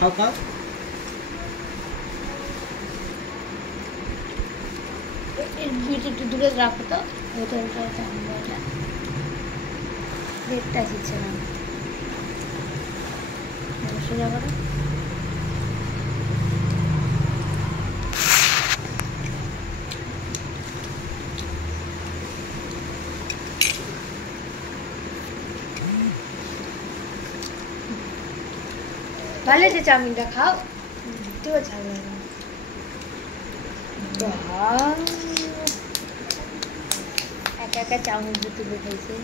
খাও খাও। একটু দূরে রাখো তো, বোতলটা ডেটটা দিচ্ছে না সোজা করো। ভালো যে চাউমিনটা খাও, একটুও ঝাল লাগে না। একা একা চাউমিন তুলে খাইছে।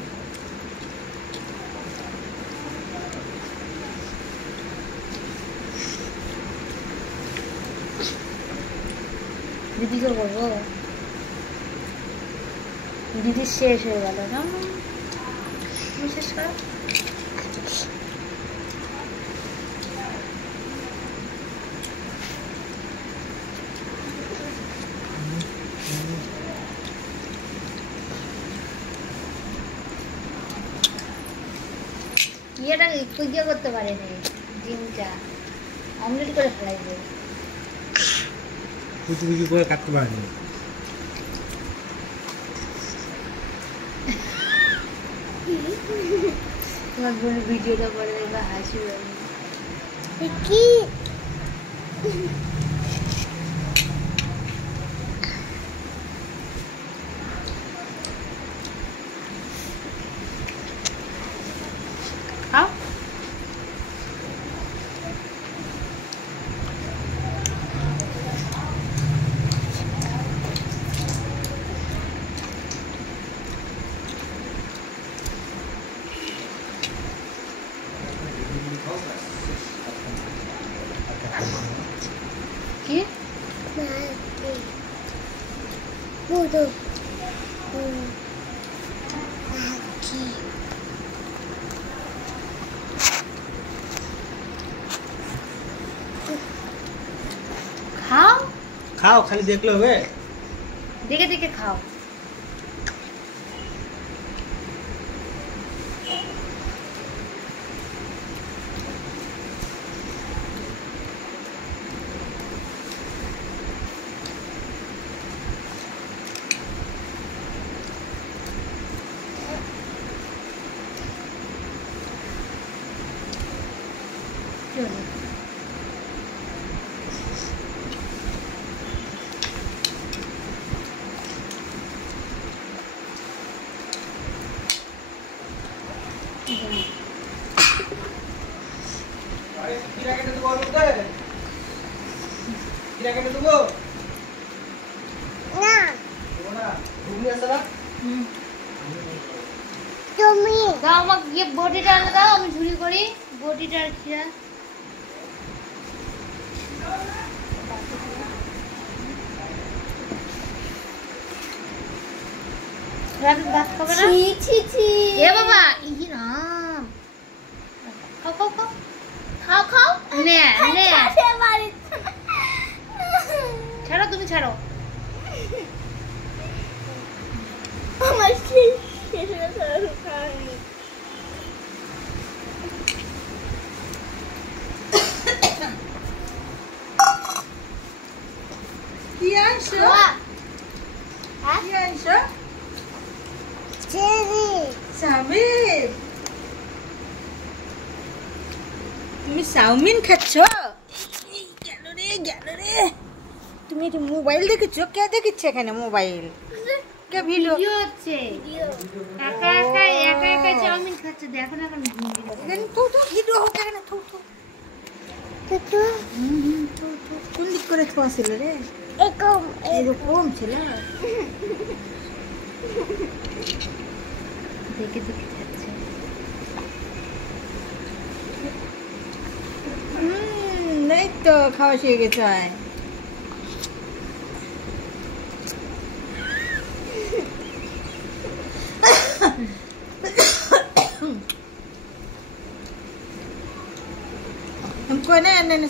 দিদিকে বলবো, দিদি শেষ হয়ে গেল না, তুমি শেষ করো। ইয়েটা কুইয়া করতে পারেনি, ডিমটা অমলেট করে ফেলাইবে, কুচি কুচি করে কাটতে পারেনি। তোমার বোনের ভিডিওটা পরে দেখবা হাসি কি খাও। কি খাও খাও, খালি দেখলে হবে? দেখে দেখে খাও। তুমি দাও আমাকে গিয়ে বটিটা এনে দাও, আমি ঝুড়ি করি বটিটা আর খিরা। ভাত খাবে না? এ বাবা ই রাম, খাও খাও খাও খাও খাও, নে নে ছাড়ো, তুমি ছাড়ো। আমার কি আনছো? কি আনছো? চাউমিন। তুমি চাউমিন খাচ্ছ? গেল রে গেল রে। তুমি মোবাইল দেখেছো? কে দেখেছে এখানে মোবাইল? কে ভিডিও হচ্ছে? একা একা একা একা চাউমিন খাচ্ছে, দেখো না কেন ভিডিও হোক এখানে। কোন দিক করে থোয়া ছিল রে? এরকম ছিল। দেখে দেখে খাচ্ছে। এই তো খাওয়া শিখে গেছে।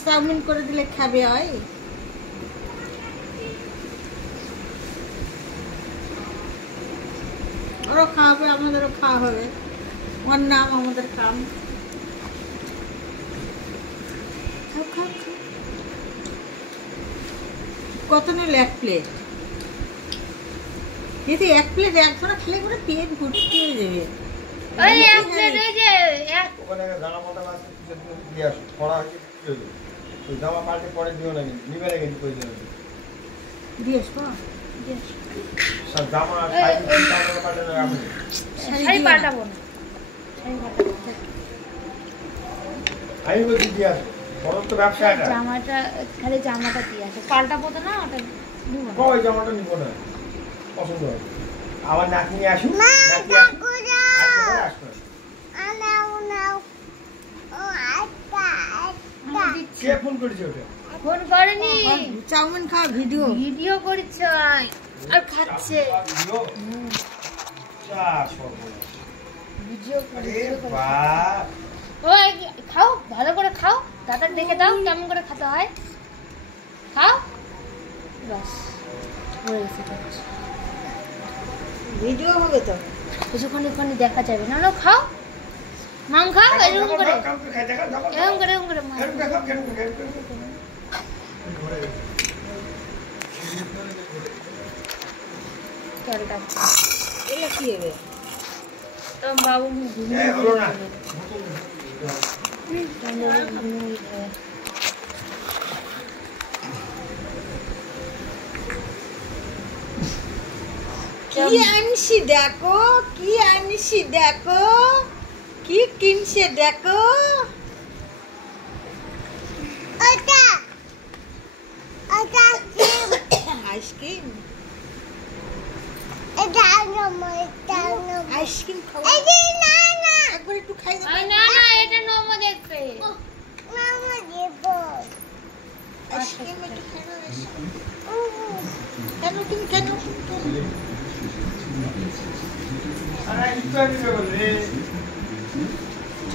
চাউমিন করে দিলে খাবে হয়। ওরাও খাওয়াবে, আমাদেরও খাওয়া হবে। ওর নাম আমাদের কাম। খাও খাও। কত নিল এক প্লেট? এতে এক প্লেট একজনা খেলে করে পেট ভর্তি হয়ে যাবে। ওই এক প্লেট এই যে এক ওখানে জামা পাতা আছে কিছু দিয়ে আসো পড়া হচ্ছে কি হলো ওই জামা পাল্টে পরে দিও না কিন্তু নিবে না কিন্তু কই দিও দিয়ে আসবো। সব জামা সাইজ জামা পাল্টে না আপনি শাড়ি পাল্টাবো না, শাড়ি পাল্টাবো না। আমি বলছি দিয়ে আসো বড় তো ব্যবসা এটা জামাটা খালি জামাটা দিয়ে আছে, পাল্টাবো তো না ওটা নিবো না। কই জামাটা নিব না পছন্দ হয় আবার নাতনি আসুক নাতনি আসুক আমি দিচ্ছি। কে ফোন করেছে ওটা ফোন করেনি, চাউমিন খাওয়া ভিডিও। ভিডিও করছে আর খাচ্ছে। ভিডিও চা সর্বনাশ ভিডিও আরে করে বাহ ওই খাও, ভালো করে খাও, দাদা দেখে দাও কেমন করে খেতে হয়। খাও বাস হয়ে গেছে কাজ। ভিডিও হবে তো। কিছুক্ষণ ওখানে দেখা যাবে না, না খাও মাম খাও এরকম করে এরকম করে এরকম করে মাম। চলটা এগুলো কি হবে? তো বাবু ঘুমিয়ে হলো না কি আনছি দেখো, কি আনছি দেখো, কি কিনছে দেখো। আইসক্রিম আইসক্রিম খাবো। একবার একটু খাই দাও। না না এটা নমো দেখবে। আইসক্রিম একটু খাই দাও। কেন তুমি কেন আরে ইত্যাদি বলে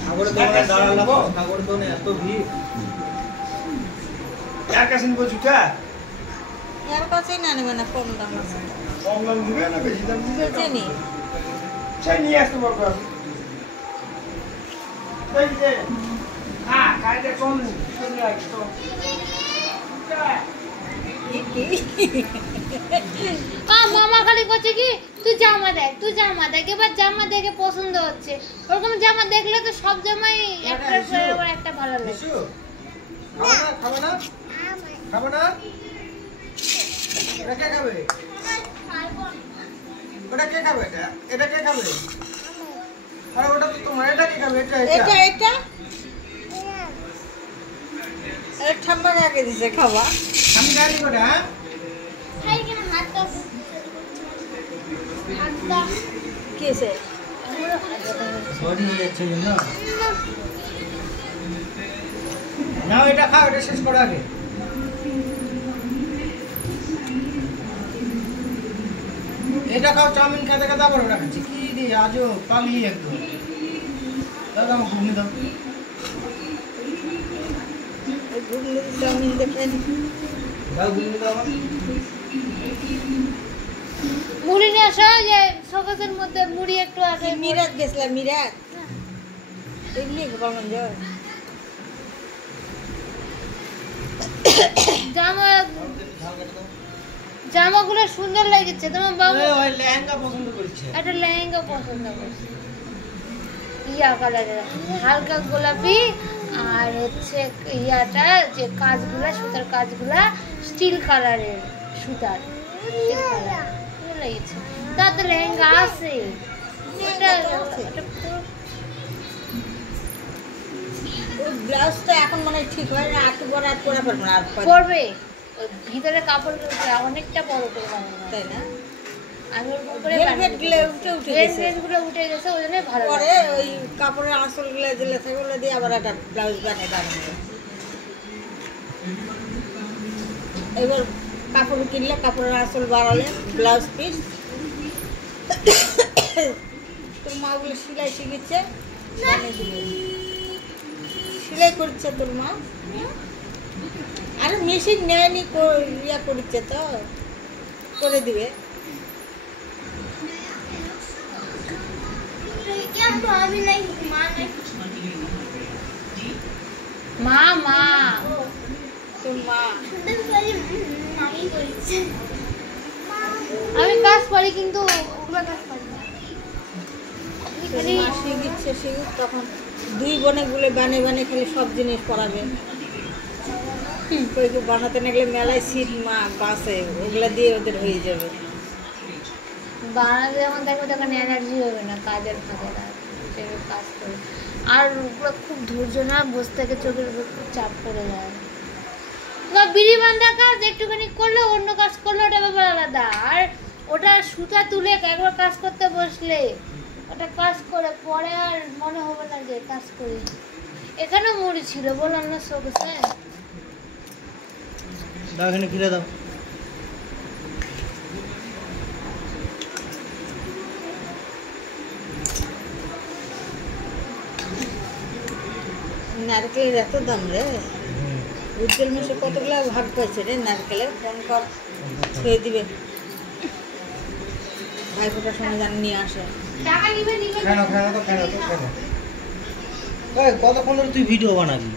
সাগরের দোকানে দাঁড়ালাম, সাগরের দোকানে এত ভিড়। यार कैसे निको छुटा এর কাছে না নেবে না, কম দাম আছে। कम दाम दिबे ना बेसी दाम दिबे জানি চাই নিয়ে আসতে পারবো এই যে হ্যাঁ খাইতে কোন শুনে রাখি তো মামা খালি করছে কি তুই জামা দেখ, তুই জামা দেখ। এবার জামা দেখে পছন্দ হচ্ছে, ওরকম জামা দেখলে তো সব জামাই একটা করে আবার একটা ভালো লাগে। বিশু, খাবে না? খাবে না? এটা কে খাবে? ওটা কে খাবে? এটা কে খাবে? আরে ওটা তো তোমার, এটা কে খাবে? এটা এটা এটা আরে ঠাম্মা আগে দিছে খাওয়া। আমি জানি ওটা, হ্যাঁ? কি আছে? সরি হয়ে যাচ্ছে জন্য। নাও এটা খাও, এটা শেষ করো আগে। এটা খাও, চাউমিন খেতে খেতে আবার ওটা খাচ্ছি। কি রে আজও পাগলি একদম। দাও দাও ঘুমিয়ে দাও। ঘুগনি চাউমিন দেখে দাও ঘুমিয়ে দাও আমার। মুড়ি নিয়ে আসো, যে সকালের মধ্যে মুড়ি একটু আছে। মিরাজ গেছিলাম, মিরাজ এমনি গোপালগঞ্জ। জামা জামাগুলো সুন্দর লাগছে তোমার বাবু। ওই লেহেঙ্গা পছন্দ করছে। একটা লেহেঙ্গা পছন্দ করছে, ইয়া কালারের হালকা গোলাপি, আর হচ্ছে ইয়াটা যে কাজগুলা সুতার কাজগুলা স্টিল কালারের সুতার স্টিল কালার ভালো লাগছে। তার তো লেহেঙ্গা আছে, ব্লাউজটা এখন মনে হয় ঠিক হয় না, আটু বড় আর পরা পারবো না। আর পরবে ওই ভিতরে কাপড় অনেকটা বড় করে বানানো, তাই না? আমি ওরকম করে ভেলভেট গুলো উঠে উঠে গেছে। ড্রেসগুলো উঠে গেছে, ওই জন্য ভালো পরে লাগে। ওই কাপড়ের আঁচল গুলো যেগুলো থাকে ওগুলো দিয়ে আবার একটা ব্লাউজ বানিয়ে বানাবো। এবার কাপড় কিনলে কাপড়ের আঁচল বাড়ালে ব্লাউজ পিস। তোর মা ওগুলো সেলাই শিখেছে, বানিয়ে দিবে। সেলাই করছে তোর মা, আরে মেশিন নেয়নি, ইয়া করছে তো করে দিবে। মা মা তোর মা আমি কাজ পারি কিন্তু ওগুলো কাজ পারি না। খালি মা শিখিচ্ছে শিখুক, তখন দুই বোনে গুলো বানে বানে খালি সব জিনিস পড়াবে। কেউ কেউ বানাতে না গেলে মেলায় সিট মা বাসে, ওগুলা দিয়ে ওদের হয়ে যাবে। বানাতে যখন দেখবে তখন এনার্জি হবে না কাজের ফাঁকে সেগুলো কাজ করে। আর ওগুলো খুব ধৈর্য না, বসে থেকে চোখের উপর খুব চাপ পড়ে যায়। বা বিড়ি বান্ধা কাজ একটুখানি করলে, অন্য কাজ করলে ওটা ব্যাপার আলাদা। আর ওটা সুতা তুলে একবার কাজ করতে বসলে ওটা কাজ করে পরে আর মনে হবে না যে কাজ করি। এখানেও মুড়ি ছিল, বললাম না শোকেছে। দাও এখানে ফিরে দাও। নারকেলের এত দাম রে, উজ্জ্বল মাসে কতগুলো ভাগ পাইছে রে নারকেলের। ফোন কর, খেয়ে দিবে, ভাইফোঁটার সময় জানি নিয়ে আসে। টাকা নিবে কেন তো কতক্ষণ ধরে তুই ভিডিও বানাবি?